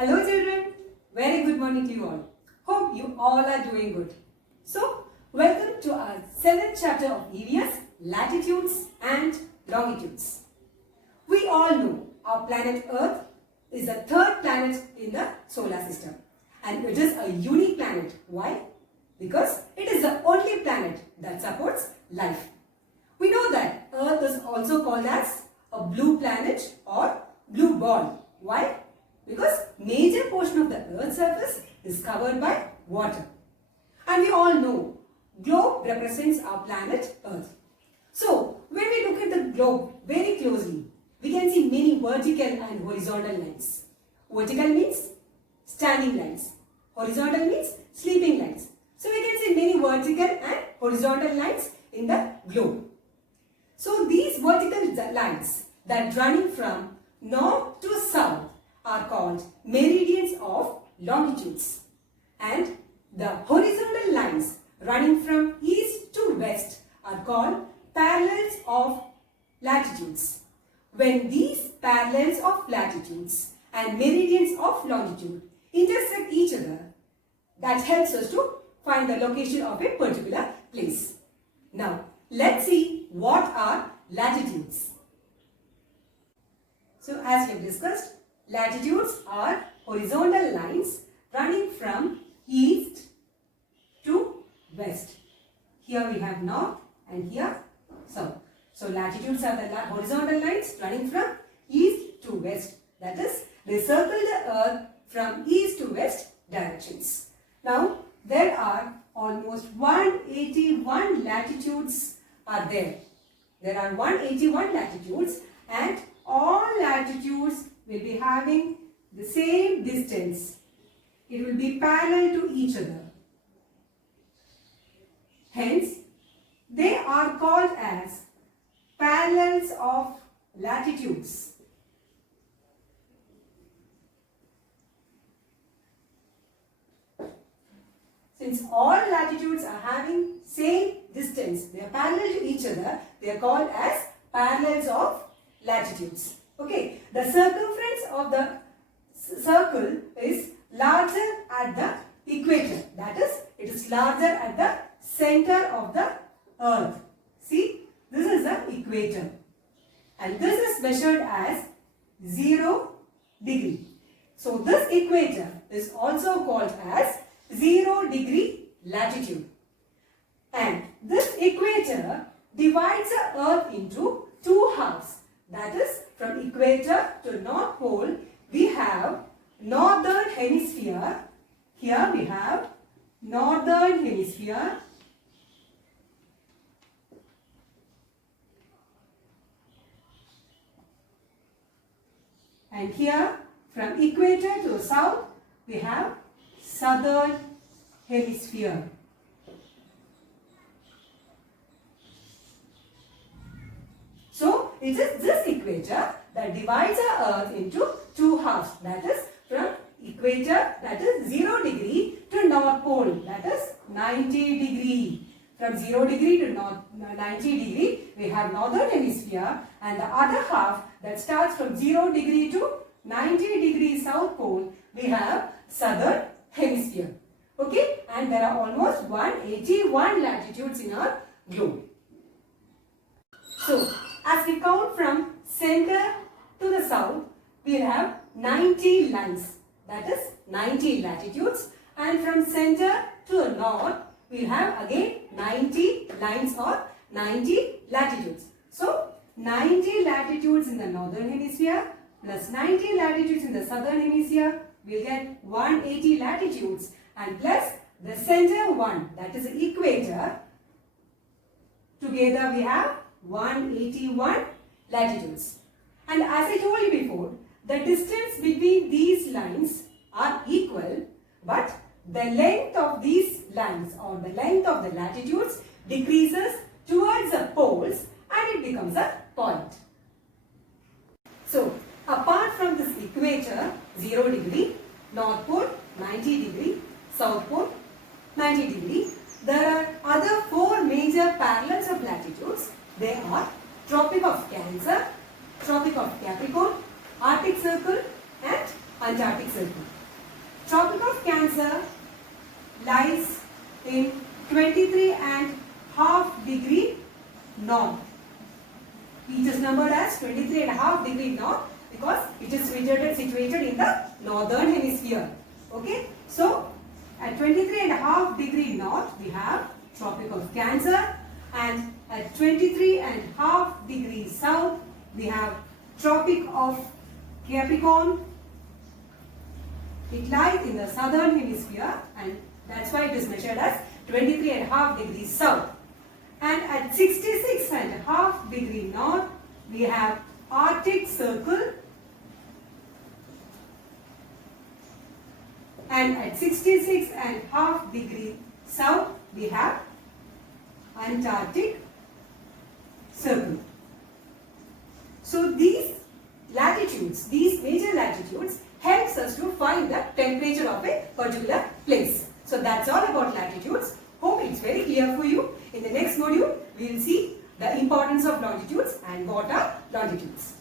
Hello children, very good morning to you all. Hope you all are doing good. So, welcome to our 7th chapter of EVS, Latitudes and Longitudes. We all know our planet Earth is the third planet in the solar system. And it is a unique planet. Why? Because it is the only planet that supports life. We know that Earth is also called as a blue planet or blue ball. Why? Because major portion of the Earth's surface is covered by water. And we all know globe represents our planet Earth. So when we look at the globe very closely, we can see many vertical and horizontal lines. Vertical means standing lines. Horizontal means sleeping lines. So we can see many vertical and horizontal lines in the globe. So these vertical lines that running from north to south are called meridians of longitudes, and the horizontal lines running from east to west are called parallels of latitudes. When these parallels of latitudes and meridians of longitude intersect each other, that helps us to find the location of a particular place. Now, let's see what are latitudes. So, as we have discussed, latitudes are horizontal lines running from east to west. Here we have north and here south. So latitudes are the horizontal lines running from east to west. That is, they circle the earth from east to west directions. Now, there are almost 181 latitudes are there. There are 181 latitudes, and all latitudes will be having the same distance. It will be parallel to each other. Hence, they are called as parallels of latitudes. Since all latitudes are having same distance, they are parallel to each other, they are called as parallels of latitudes. Okay, the circumference of the circle is larger at the equator. That is, it is larger at the center of the earth. See, this is the equator. And this is measured as 0 degree. So, this equator is also called as 0 degree latitude. And this equator divides the earth into two halves. That is, from equator to north pole, we have northern hemisphere. Here we have northern hemisphere. And here, from equator to south, we have southern hemisphere. So, it is this equator that divides the earth into two halves. That is, from equator, that is 0 degree, to north pole, that is 90 degree. From 0 degree to 90 degree, we have northern hemisphere, and the other half that starts from 0 degree to 90 degree south pole, we have southern hemisphere. Okay, and there are almost 181 latitudes in our globe. So, as we count from center to the south, we have 90 lines. That is 90 latitudes. And from center to north, we have again 90 lines or 90 latitudes. So, 90 latitudes in the northern hemisphere plus 90 latitudes in the southern hemisphere, we will get 180 latitudes, and plus the center one, that is the equator, together we have 181 latitudes. And as I told you before, the distance between these lines are equal, but the length of these lines or the length of the latitudes decreases towards the poles and it becomes a point. So, apart from this equator 0 degree, north pole 90 degree, south pole 90 degree, there are other four major parallels of latitudes. They are Tropic of Cancer, Tropic of Capricorn, Arctic Circle and Antarctic Circle. Tropic of Cancer lies in 23.5 degree north. It is numbered as 23.5 degree north because it is situated in the northern hemisphere. Okay, so at 23.5 degree north we have Tropic of Cancer, and at 23.5 degrees south we have Tropic of Capricorn. It lies in the southern hemisphere, and that's why it is measured as 23.5 degrees south. And at 66.5 degree north we have Arctic Circle, and at 66.5 degree south we have Antarctic Circle. So these latitudes, these major latitudes helps us to find the temperature of a particular place. So that's all about latitudes. Hope it's very clear for you. In the next module, we will see the importance of longitudes and what are longitudes.